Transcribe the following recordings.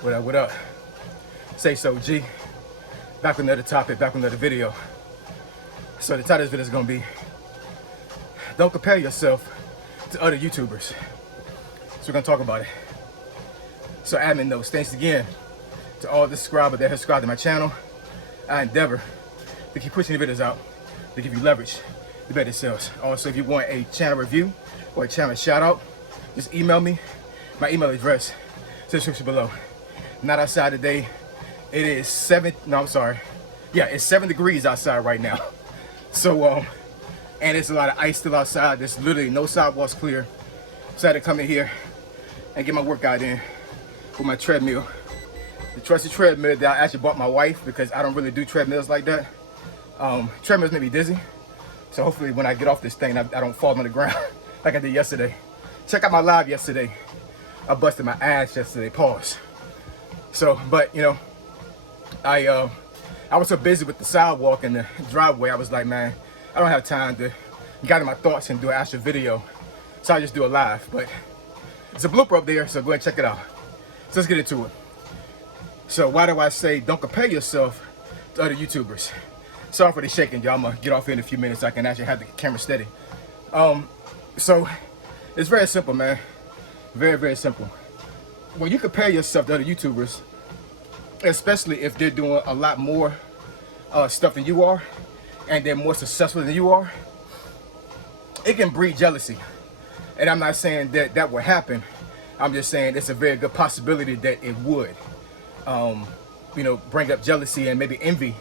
What up, what up? Say so, G. Back with another topic, back with another video. So the title of this video is gonna be, don't compare yourself to other YouTubers. So we're gonna talk about it. So admin notes, thanks again to all the subscribers that have subscribed to my channel. I endeavor to keep pushing the videos out to give you leverage to better sales. Also, if you want a channel review or a channel shout out, just email me. My email address is in the description below. Not outside today. It is it's 7 degrees outside right now. So and it's a lot of ice still outside. There's literally no sidewalks clear. So I had to come in here and get my workout in with my treadmill. The trusted treadmill that I actually bought my wife because I don't really do treadmills like that. Treadmills make me dizzy. So hopefully when I get off this thing, I don't fall on the ground like I did yesterday. Check out my live yesterday. I busted my ass yesterday, pause. So, but you know, I was so busy with the sidewalk and the driveway, I was like, man, I don't have time to gather my thoughts and do an actual video. So I just do a live, but it's a blooper up there, so go ahead and check it out. So let's get into it. So why do I say don't compare yourself to other YouTubers? Sorry for the shaking, y'all. I'm gonna get off here in a few minutes so I can actually have the camera steady. So it's very simple, man. Very, very simple. When you compare yourself to other YouTubers, especially if they're doing a lot more stuff than you are, and they're more successful than you are, it can breed jealousy. And I'm not saying that that will happen. I'm just saying it's a very good possibility that it would, you know, bring up jealousy and maybe envy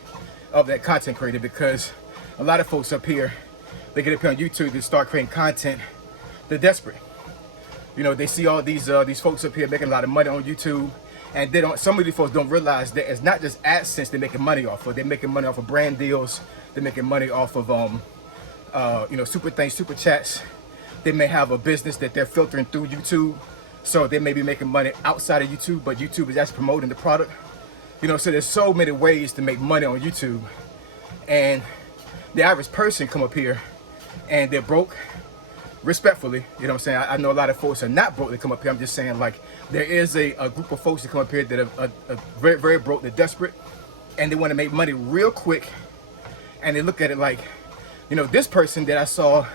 of that content creator, because a lot of folks up here, they get up here on YouTube to start creating content. They're desperate. You know, they see all these folks up here making a lot of money on YouTube, and they don't. Some of these folks don't realize that it's not just AdSense they're making money off of. They're making money off of brand deals. They're making money off of you know, super chats. They may have a business that they're filtering through YouTube, so they may be making money outside of YouTube, but YouTube is actually promoting the product. You know, so there's so many ways to make money on YouTube, and the average person come up here and they're broke. Respectfully, you know what I'm saying? I know a lot of folks are not broke that come up here. I'm just saying, like, there is a group of folks that come up here that are very, very broke. They're desperate, and they want to make money real quick. And they look at it like, you know, this person that I saw,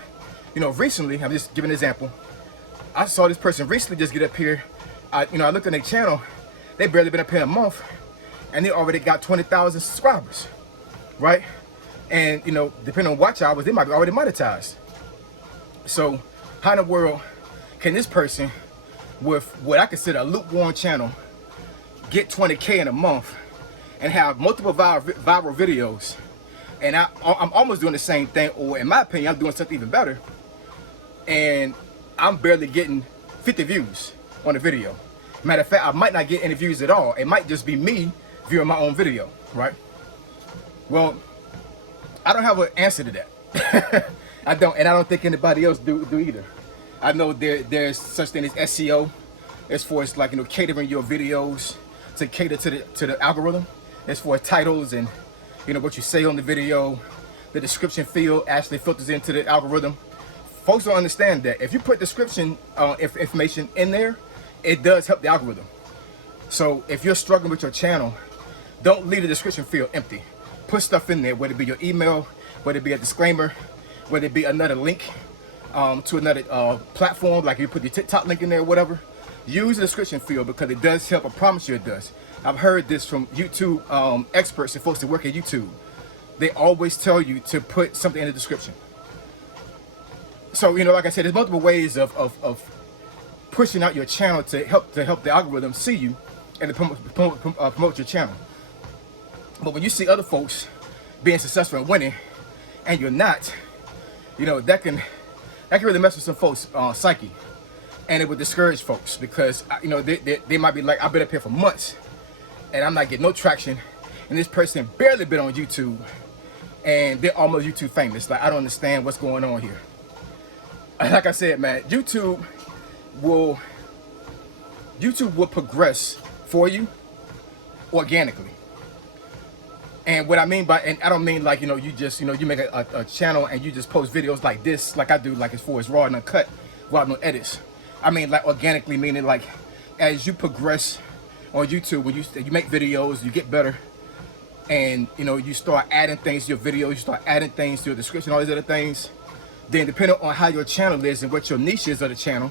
you know, recently, I'm just giving an example. I saw this person recently just get up here. You know, I looked at their channel. They barely been up here a month, and they already got 20,000 subscribers, right? And, you know, depending on watch hours, they might be already monetized. So how in the world can this person with what I consider a lukewarm channel get 20K in a month and have multiple viral videos? And I'm almost doing the same thing, or in my opinion, I'm doing something even better. And I'm barely getting 50 views on a video. Matter of fact, I might not get any views at all. It might just be me viewing my own video, right? Well, I don't have an answer to that. I don't, and I don't think anybody else do either. I know there's such thing as SEO, as far as, like, you know, catering your videos to cater to the algorithm, as far as titles and, you know, what you say on the video. The description field actually filters into the algorithm. Folks don't understand that if you put description information in there, it does help the algorithm. So if you're struggling with your channel, don't leave the description field empty. Put stuff in there, whether it be your email, whether it be a disclaimer, whether it be another link to another platform, like you put your TikTok link in there or whatever. Use the description field because it does help. I promise you it does. I've heard this from YouTube experts and folks that work at YouTube. They always tell you to put something in the description. So, you know, like I said, there's multiple ways of pushing out your channel to help the algorithm see you and to promote your channel. But when you see other folks being successful and winning, and you're not, you know, that can really mess with some folks' psyche, and it would discourage folks because, you know, they might be like, I've been up here for months and I'm not getting no traction, and this person barely been on YouTube and they're almost YouTube famous. Like, I don't understand what's going on here. Like I said, man, YouTube will progress for you organically. And what I mean by, and I don't mean like, you know, you just, you know, you make a channel and you just post videos like this, like I do, like as far as raw and uncut, without no edits. I mean like organically, meaning like as you progress on YouTube, when you make videos, you get better, and you know, you start adding things to your video, you start adding things to your description, all these other things, then depending on how your channel is and what your niche is of the channel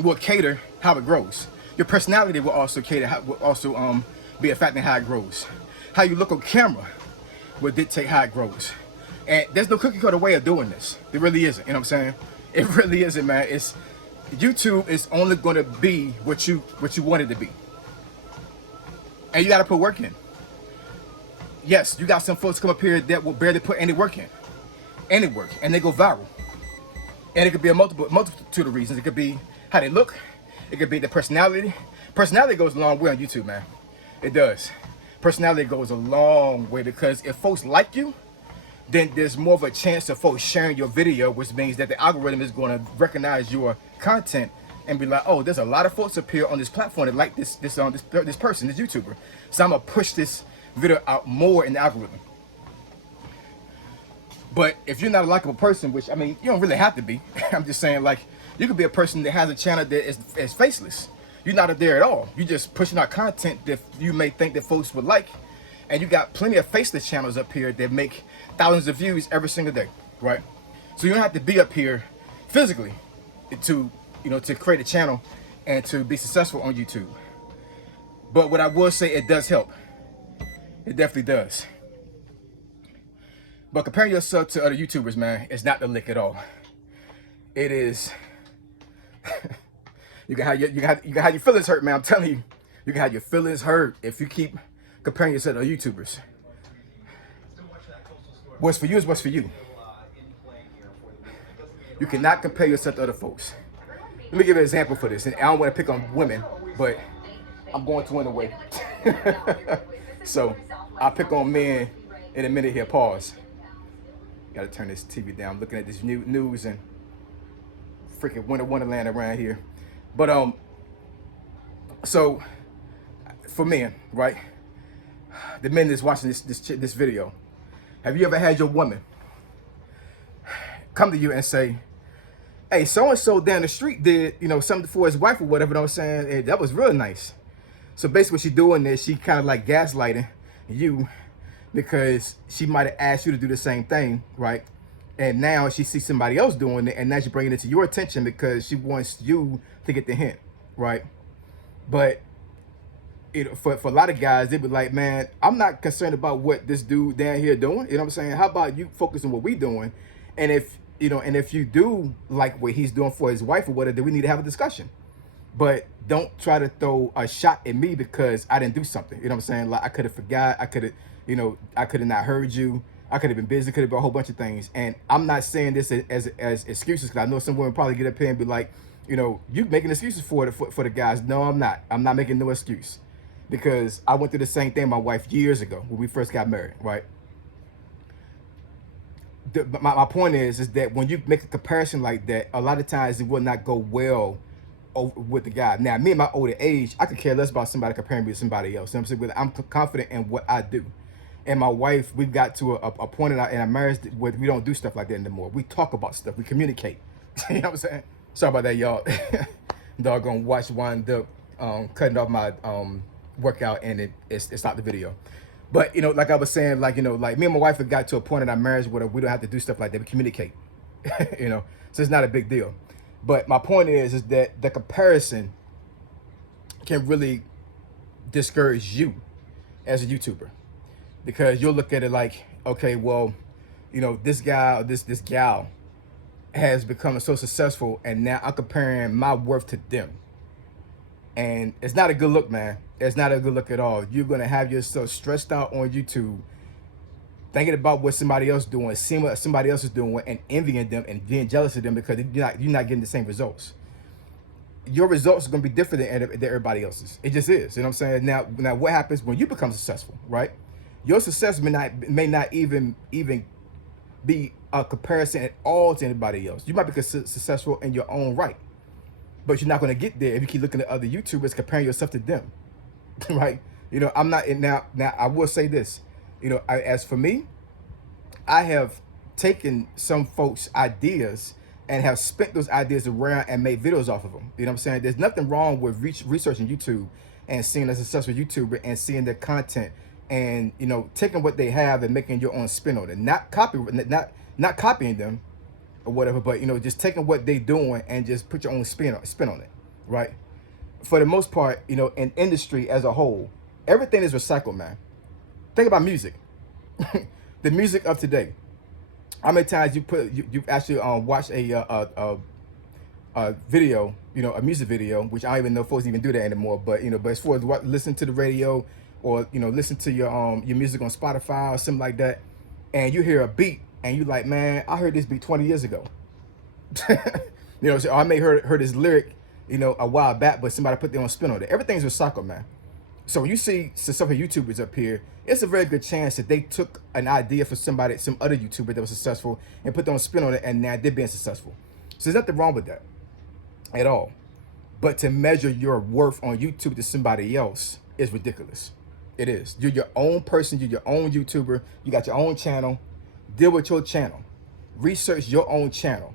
will cater how it grows. Your personality will also be a factor in how it grows. How you look on camera will dictate how it grows. And there's no cookie cutter way of doing this. There really isn't. You know what I'm saying? It really isn't, man. YouTube is only going to be what you want it to be, and you got to put work in. Yes, you got some folks come up here that will barely put any work in, and they go viral. And it could be a multitude of reasons. It could be how they look. It could be the personality. Personality goes a long way on YouTube, man. It does. Personality goes a long way, because if folks like you, then there's more of a chance of folks sharing your video, which means that the algorithm is going to recognize your content and be like, oh, there's a lot of folks up here on this platform that like this person, this YouTuber. So I'm gonna push this video out more in the algorithm. But if you're not a likable person, which I mean, you don't really have to be. I'm just saying, like, you could be a person that has a channel that is faceless. You're not there at all. You're just pushing out content that you may think that folks would like. And you got plenty of faceless channels up here that make thousands of views every single day, right? So you don't have to be up here physically to, you know, to create a channel and to be successful on YouTube. But what I will say, it does help. It definitely does. But comparing yourself to other YouTubers, man, it's not the lick at all. It is. you can have your feelings hurt, man. I'm telling you, you can have your feelings hurt if you keep comparing yourself to YouTubers. What's for you is what's for you. You cannot compare yourself to other folks. Let me give you an example for this, and I don't want to pick on women, but I'm going to anyway. So I'll pick on men in a minute here. Pause. Got to turn this TV down. I'm looking at this news and freaking winter wonderland around here. But so for men, right? The men that's watching this video, have you ever had your woman come to you and say, hey, so and so down the street did, you know, something for his wife or whatever? You know what I'm saying? Hey, that was real nice. So basically what she's doing is she kind of like gaslighting you, because she might have asked you to do the same thing, right? And now she sees somebody else doing it, and now she's bringing it to your attention because she wants you to get the hint, right? But for a lot of guys, they'd be like, man, I'm not concerned about what this dude down here doing. You know what I'm saying? How about you focus on what we doing? And if you do like what he's doing for his wife or whatever, then we need to have a discussion. But don't try to throw a shot at me because I didn't do something. You know what I'm saying? Like, I could have forgot. I could have, you know, I could have not heard you. I could have been busy. Could have been a whole bunch of things. And I'm not saying this as excuses, because I know some women probably get up here and be like, you know, you making excuses for the guys. No, I'm not. I'm not making no excuse, because I went through the same thing with my wife years ago when we first got married, right? My point is that when you make a comparison like that, a lot of times it will not go well with the guy. Now, me in my older age, I could care less about somebody comparing me to somebody else. You know what I'm saying? I'm confident in what I do. And my wife, we've got to a point in our marriage where we don't do stuff like that anymore. We talk about stuff. We communicate. You know what I'm saying? Sorry about that, y'all. Doggone watch wind up cutting off my workout, and it stopped the video. But, you know, like I was saying, like, you know, like me and my wife have got to a point in our marriage where we don't have to do stuff like that. We communicate, you know, so it's not a big deal. But my point is that the comparison can really discourage you as a YouTuber, because you'll look at it like, okay, well, you know, this guy or this gal has become so successful, and now I'm comparing my worth to them. And it's not a good look, man. It's not a good look at all. You're going to have yourself stressed out on YouTube, thinking about what somebody else is doing, seeing what somebody else is doing, and envying them and being jealous of them because you're not getting the same results. Your results are going to be different than everybody else's. It just is. You know what I'm saying? Now what happens when you become successful, right? Your success may not even be a comparison at all to anybody else. You might be successful in your own right, but you're not going to get there if you keep looking at other YouTubers, comparing yourself to them, right? You know, I'm not. Now I will say this. You know, as for me, I have taken some folks' ideas and have spent those ideas around and made videos off of them. You know what I'm saying? There's nothing wrong with researching YouTube and seeing a successful YouTuber and seeing their content and, you know, taking what they have and making your own spin on it, not copying them or whatever, but, you know, just taking what they doing and just put your own spin on it, right? For the most part, you know, in industry as a whole, everything is recycled, man. Think about music. The music of today. How many times you've actually watched a video, you know, a music video, which I don't even know if folks even do that anymore, but, you know, but as far as what, listen to the radio, or, you know, listen to your music on Spotify or something like that, and you hear a beat and you like, man, I heard this beat 20 years ago. You know, so I may heard this lyric, you know, a while back, but somebody put their own spin on it. Everything's recycled, man. So when you see some YouTubers up here, it's a very good chance that they took an idea for some other YouTuber that was successful and put their own spin on it, and now they're being successful. So there's nothing wrong with that at all. But to measure your worth on YouTube to somebody else is ridiculous. It is. You're your own person. You're your own YouTuber. You got your own channel. Deal with your channel. Research your own channel.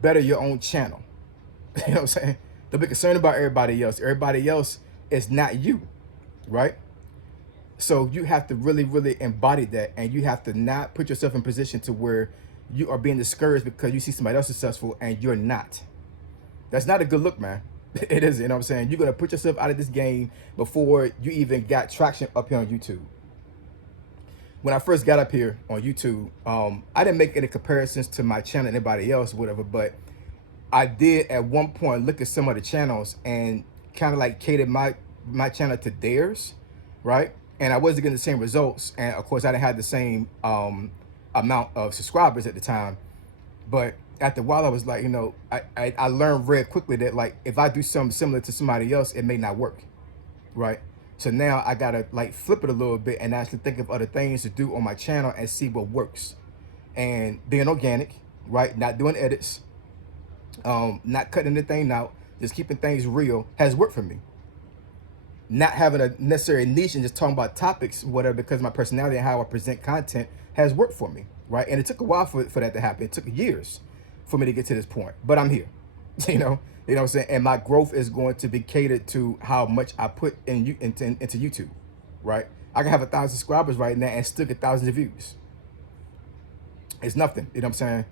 Better your own channel. You know what I'm saying? Don't be concerned about everybody else. Everybody else is not you, right? So you have to really, really embody that, and you have to not put yourself in a position to where you are being discouraged because you see somebody else successful and you're not. That's not a good look, man. It isn't, you know what I'm saying? You're going to put yourself out of this game before you even got traction up here on YouTube. When I first got up here on YouTube, I didn't make any comparisons to my channel, anybody else, whatever, but I did at one point look at some of the channels and kind of like catered my channel to theirs, right? And I wasn't getting the same results. And of course, I didn't have the same amount of subscribers at the time. But after a while, I was like, you know, I learned very quickly that, like, if I do something similar to somebody else, it may not work, right? So now I gotta like flip it a little bit and actually think of other things to do on my channel and see what works. And being organic, right? Not doing edits, not cutting anything out, just keeping things real has worked for me. Not having a necessary niche and just talking about topics, whatever, because my personality and how I present content has worked for me, right? And it took a while for that to happen. It took years for me to get to this point, but I'm here. You know what I'm saying? And my growth is going to be catered to how much I put into YouTube, right? I can have 1,000 subscribers right now and still get thousands of views. It's nothing, you know what I'm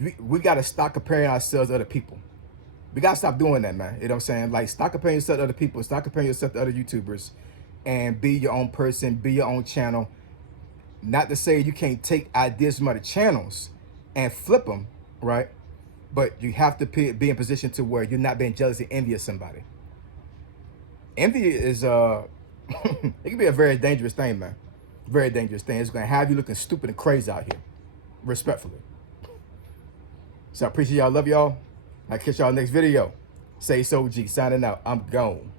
saying? We got to stop comparing ourselves to other people. We got to stop doing that, man. You know what I'm saying? Like, stop comparing yourself to other people. Stop comparing yourself to other YouTubers. And be your own person. Be your own channel. Not to say you can't take ideas from other channels and flip them, right? But you have to be in position to where you're not being jealous and envious of somebody. Envy is, it can be a very dangerous thing, man. Very dangerous thing. It's going to have you looking stupid and crazy out here. Respectfully. So I appreciate y'all. Love y'all. I'll catch y'all next video. Say OG signing out. I'm gone.